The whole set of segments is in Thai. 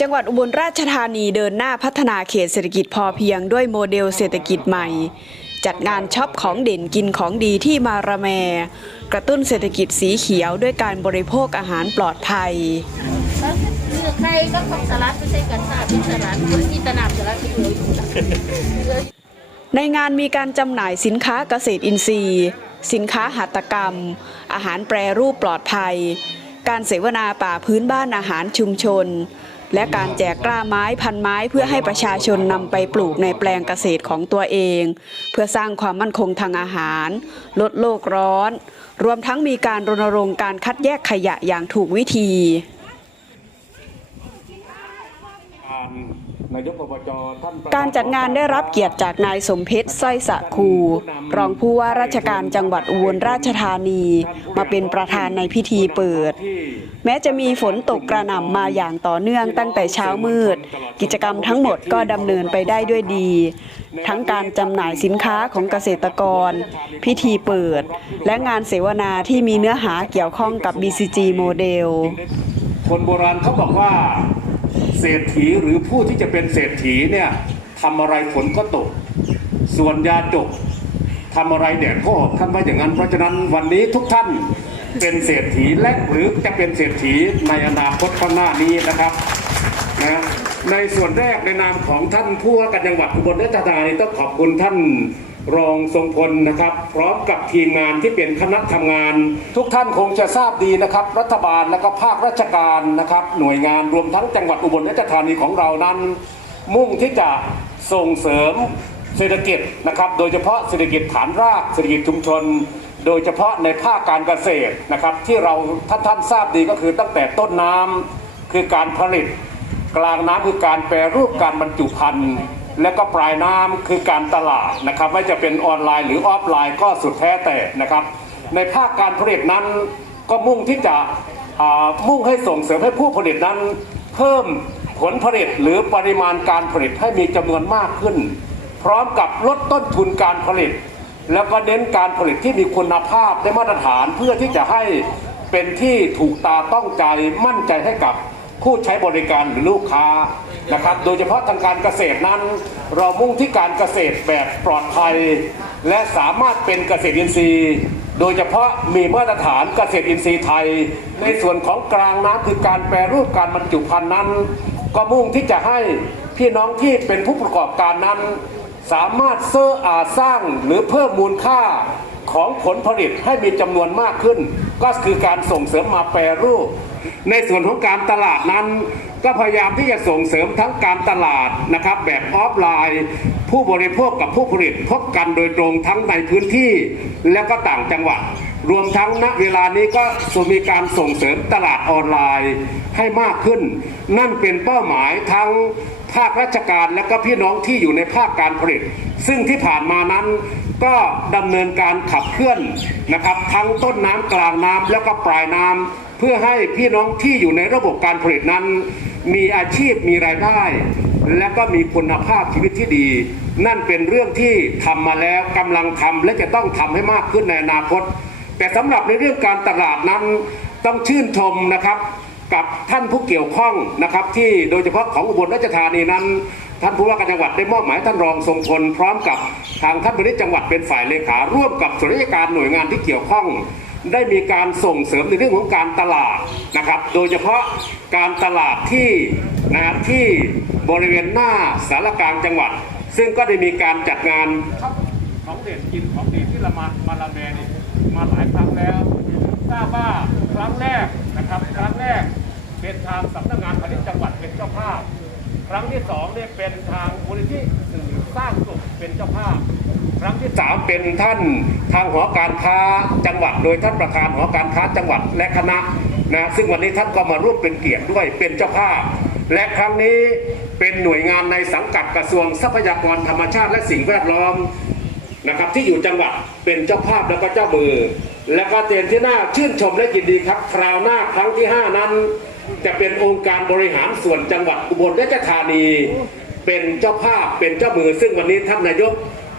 จังหวัดอุบลราชธานีเดินหน้าพัฒนาเขตเศรษฐกิจพอเพียงด้วยโมเดลเศรษฐกิจใหม่ จัดงานช็อปของเด่นกินของดีที่มาระแม กระตุ้นเศรษฐกิจสีเขียวด้วยการบริโภคอาหารปลอดภัยใครก็ของสลัดไม่ใช่กันค่ะเป็นสลัดคนที่ตนามสลัดที่อยู่ในงานมีการจำหน่ายสินค้าเกษตรอินทรีย์ สินค้าหัตถกรรม อาหารแปรรูปปลอดภัย การเสวนาป่าพื้นบ้านอาหารชุมชน และการแจกกล้าไม้พันไม้เพื่อให้ประชาชนนำไปปลูกในแปลงเกษตรของตัวเอง เพื่อสร้างความมั่นคงทางอาหาร ลดโลกร้อน รวมทั้งมีการรณรงค์การคัดแยกขยะอย่างถูกวิธี การ กอบจท่านประธนการจัดงานได้รับเกียรติจากนายสมเพชรสร้อยสะคู รองผู้ว่าราชการจังหวัดอุบลราชธานี มาเป็นประธานในพิธีเปิดที่แม้จะมีฝนตกกระหน่ำมาอย่างต่อเนื่องตั้งแต่เช้ามืด กิจกรรมทั้งหมดก็ดำเนินไปได้ด้วยดี ทั้งการจำหน่ายสินค้าของเกษตรกร พิธีเปิด และงานเสวนาที่มีเนื้อหาเกี่ยวข้องกับ BCG โมเดลคนโบราณเขาบอกว่า เศรษฐีหรือผู้ที่จะเป็นเศรษฐีเนี่ยทำอะไรฝนก็ตก ส่วนยาจกทำอะไรแดดก็ออกท่านว่าอย่างนั้น เพราะฉะนั้นวันนี้ทุกท่านเป็นเศรษฐีและหรือจะเป็นเศรษฐีในอนาคตข้างหน้านี้นะครับนะในส่วนแรกในนามของท่านผู้ว่าการจังหวัดอุบลราชธานีต้องขอบคุณท่าน รองทรงพลนะครับ พร้อมกับทีมงานที่เป็นคณะทำงาน ทุกท่านคงจะทราบดีนะครับ รัฐบาลและก็ภาคราชการนะครับ หน่วยงานรวมทั้งจังหวัดอุบลราชธานีของเรานั้น มุ่งที่จะส่งเสริมเศรษฐกิจนะครับ โดยเฉพาะเศรษฐกิจฐานรากเศรษฐกิจชุมชน โดยเฉพาะในภาคการเกษตรนะครับ ที่เราท่านท่านทราบดีก็คือตั้งแต่ต้นน้ำคือการผลิต กลางน้ำคือการแปรรูปการบรรจุภัณฑ์ และก็ปลายน้ำคือการตลาดนะครับไม่จะเป็นออนไลน์หรือออฟไลน์ก็สุดแท้แต่นะครับ ในภาคการผลิตนั้นก็มุ่งที่จะมุ่งให้ส่งเสริมให้ผู้ผลิตนั้น เพิ่มผลผลิตหรือปริมาณการผลิตให้มีจำนวนมากขึ้น พร้อมกับลดต้นทุนการผลิต แล้วก็เน้นการผลิตที่มีคุณภาพได้มาตรฐานเพื่อที่จะให้เป็นที่ถูกตาต้องใจมั่นใจให้กับผู้ใช้บริการหรือลูกค้า นะครับ โดยเฉพาะทางการเกษตรนั้น เรามุ่งที่การเกษตรแบบปลอดภัย และสามารถเป็นเกษตรอินทรีย์ โดยเฉพาะมีมาตรฐานเกษตรอินทรีย์ไทย ในส่วนของกลางน้ำคือการแปรรูปการบรรจุภัณฑ์นั้น ก็มุ่งที่จะให้พี่น้องที่เป็นผู้ประกอบการนั้น สามารถเสร้อาสร้างหรือเพิ่มมูลค่าของผลผลิตให้มีจำนวนมากขึ้น ก็คือการส่งเสริมมาแปรรูป ในส่วนของการตลาดนั้น ก็พยายามที่จะส่งเสริมทั้งการตลาดนะครับ แบบออฟไลน์ ผู้บริโภคกับผู้ผลิตพบกันโดยตรงทั้งในพื้นที่และก็ต่างจังหวัด รวมทั้งณเวลานี้ก็มีการส่งเสริมตลาดออนไลน์ให้มากขึ้น นั่นเป็นเป้าหมายทั้งภาคราชการและก็พี่น้องที่อยู่ในภาคการผลิต ซึ่งที่ผ่านมานั้นก็ดำเนินการขับเคลื่อนนะครับ ทั้งต้นน้ำกลางน้ำแล้วก็ปลายน้ำเพื่อให้พี่น้องที่อยู่ในระบบการผลิตนั้น มีอาชีพมีรายได้ และก็มีคุณภาพชีวิตที่ดี นั่นเป็นเรื่องที่ทำมาแล้วกำลังทำและจะต้องทำให้มากขึ้นในอนาคต แต่สำหรับในเรื่องการตลาดนั้นต้องชื่นชมนะครับกับท่านผู้เกี่ยวข้องนะครับ ที่โดยเฉพาะของอุบลราชธานีนั้น ท่านผู้ว่าการจังหวัดได้มอบหมายท่านรองทรงพลพร้อมกับทางท่านบริษัทจังหวัดเป็นฝ่ายเลขาร่วมกับส่วนราชการหน่วยงานที่เกี่ยวข้อง ได้มีการส่งเสริมในเรื่องของการตลาดนะครับ โดยเฉพาะการตลาดที่นะที่บริเวณหน้าสารกลางจังหวัด ซึ่งก็ได้มีการจัดงานของเด่นกินของดีที่เรามามาลาแมนี่มาหลายครั้งแล้วทราบว่าครั้งแรกนะครับครั้งแรกเป็นทางสำนักงานพาณิชย์จังหวัดเป็นเจ้าภาพ ครั้งที่สองเนี่ยเป็นทางมูลนิธิสื่อสร้างสุขเป็นเจ้าภาพ ครั้งที่สามเป็นท่านทางหอการค้าจังหวัด โดยท่านประธานหอการค้าจังหวัดและคณะนะซึ่งวันนี้ท่านก็มาร่วมเป็นเกียรติด้วยเป็นเจ้าภาพ และครั้งนี้เป็นหน่วยงานในสังกัดกระทรวงทรัพยากรธรรมชาติและสิ่งแวดล้อมนะครับที่อยู่จังหวัดเป็นเจ้าภาพแล้วก็เจ้ามือ และก็เตียนที่น่าชื่นชมและยินดีครับ คราวหน้าครั้งที่ 5 นั้น จะเป็นองค์การบริหารส่วนจังหวัดอุบลราชธานี เป็นเจ้าภาพเป็นเจ้ามือ ซึ่งวันนี้ท่านนายก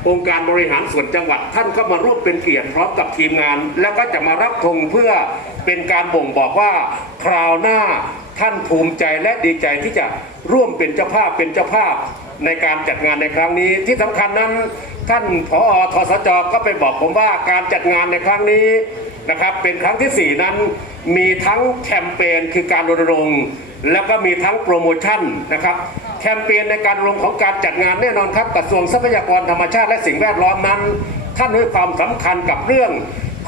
องค์การบริหารส่วนจังหวัด ท่านก็มาร่วมเป็นเกียรติพร้อมกับทีมงาน แล้วก็จะมารับธงเพื่อเป็นการบ่งบอกว่าคราวหน้าท่านภูมิใจและดีใจที่จะร่วมเป็นเจ้าภาพเป็นเจ้าภาพในการจัดงานในครั้งนี้ ที่สำคัญนั้น ท่านผอทสจก็ไปบอกผมว่าการจัดงานในครั้งนี้ นะครับเป็นครั้งที่ 4 นั้นมีทั้งแคมเปญคือการรณรงค์ แล้วก็มีทั้งโปรโมชั่นนะครับแคมเปญในการรณรงค์ของการจัดงานแน่นอนครับกระทรวงทรัพยากรธรรมชาติและสิ่งแวดล้อมนั้น ท่านให้ความสำคัญกับเรื่อง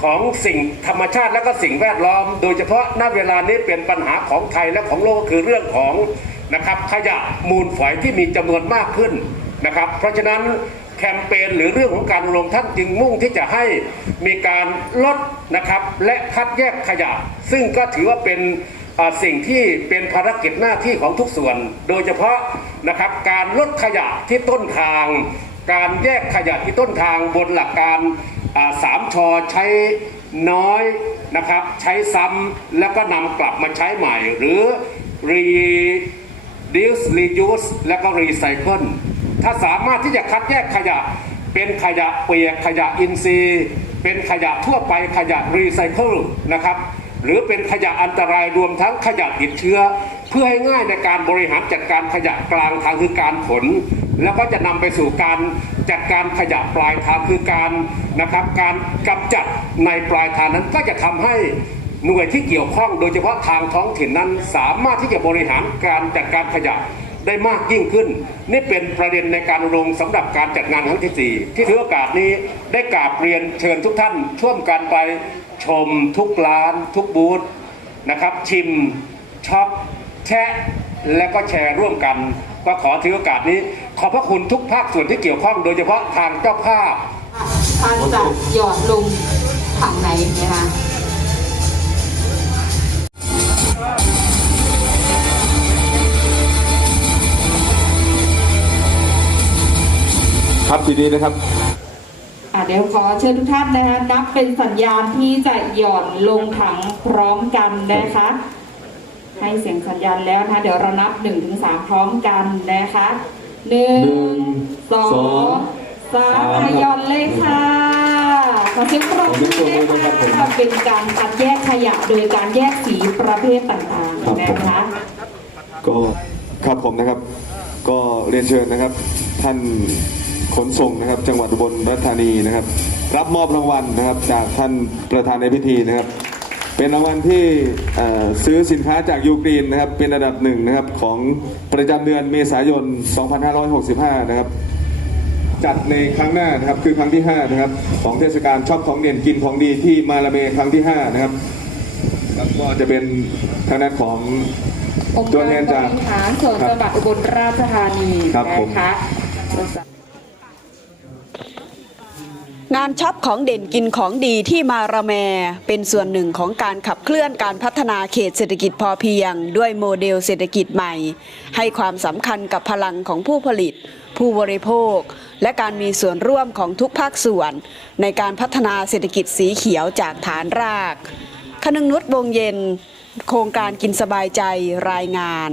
ของสิ่งธรรมชาติและก็สิ่งแวดล้อม โดยเฉพาะณเวลานี้เป็นปัญหาของไทยและของโลกก็คือเรื่องของนะครับขยะมูลฝอยที่มีจำนวนมากขึ้นนะครับ เพราะฉะนั้น คมเปญหรือเรื่องของการรณรงท่านจึงมุ่งที่จะให้มีการลดนะครับและคัดแยกขยะ ซึ่งก็ถือว่าเป็นสิ่งที่เป็นภารกิจหน้าที่ของทุกส่วน โดยเฉพาะนะครับการลดขยะที่ต้นทาง การแยกขยะที่ต้นทางบนหลักการสามชอใช้น้อยนะครับใช้ซ้ำแล้วก็นำกลับมาใช้ใหม่ หรือ reduce reuse แล้วก็ recycle ถ้าสามารถที่จะคัดแยกขยะ เป็นขยะเปียกขยะอินทรีย์ เป็นขยะทั่วไปขยะรีไซเคิลนะครับหรือเป็นขยะอันตรายรวมทั้งขยะติดเชื้อ เพื่อให้ง่ายในการบริหารจัดการขยะกลางทางคือการขน แล้วก็จะนำไปสู่การจัดการขยะปลายทางคือการนะครับการกำจัดในปลายทางนั้นก็จะทำให้หน่วยที่เกี่ยวข้อง โดยเฉพาะทางท้องถิ่นนั้นสามารถที่จะบริหารการจัดการขยะ ได้มากยิ่งขึ้น นี่เป็นประเด็นในการรงค์สำหรับการจัดงานครั้งที่ 4 ที่ถือโอกาสนี้ได้กราบเรียนเชิญทุกท่านช่วมกันไปชมทุกร้าน ทุกบูธนะครับ ชิมช็อปแชะและก็แชร์ร่วมกันก็ขอถือโอกาสนี้ ขอบพระคุณทุกภาคส่วนที่เกี่ยวข้องโดยเฉพาะทางเจ้าภาพทานจะหยอดลงถังไหนนะคะ ครับทีนี้นะครับอะเดี๋ยวขอเชิญทุกท่านนะคะนับเป็นสัญญาณที่จะหย่อนลงถังพร้อมกันนะคะ ให้เสียงสัญญาณแล้วนะคะเดี๋ยวเรานับ1นถึงสพร้อมกันนะคะหนึ่งหนึ่งสอสองงสามสามอะหย่อนเลยค่ะขอเสียงปรบมือขอเสียงปรบมือด้วยนะครับผมค่ะเป็นการคัดแยกขยะโดยการแยกสีประเภทต่างครับๆผมนะคะก็ครับผมนะครับ ก็เรียนเชิญนะครับ ท่าน ขนส่งนะครับ จังหวัดอุบลราชธานีนะครับ รับมอบรางวัลนะครับ จากท่านประธานในพิธีนะครับ เป็นรางวัลที่เอ่อซื้อสินค้าจากยูกรีนนะครับ เป็นอันดับหนึ่งนะครับของประจำเดือนเมษายน 2565 นะครับ จัดในครั้งหน้านะครับคือครั้งที่ 5 นะครับ ของเทศกาลชอบของเด่นกินของดีที่มาลาเมครั้งที่ 5 นะครับแล้วก็จะเป็นทางด้านขององค์ตัวการแทนบจากริหารส่วนจังหวัดอุบลราชธานีครับผมนะคะ งานช็อปของเด่นกินของดีที่มาราแม เป็นส่วนหนึ่งของการขับเคลื่อนการพัฒนาเขตเศรษฐกิจพอเพียง ด้วยโมเดลเศรษฐกิจใหม่ ให้ความสำคัญกับพลังของผู้ผลิต ผู้บริโภค และการมีส่วนร่วมของทุกภาคส่วน ในการพัฒนาเศรษฐกิจสีเขียวจากฐานราก คนึงนุชวงเย็น โครงการกินสบายใจรายงาน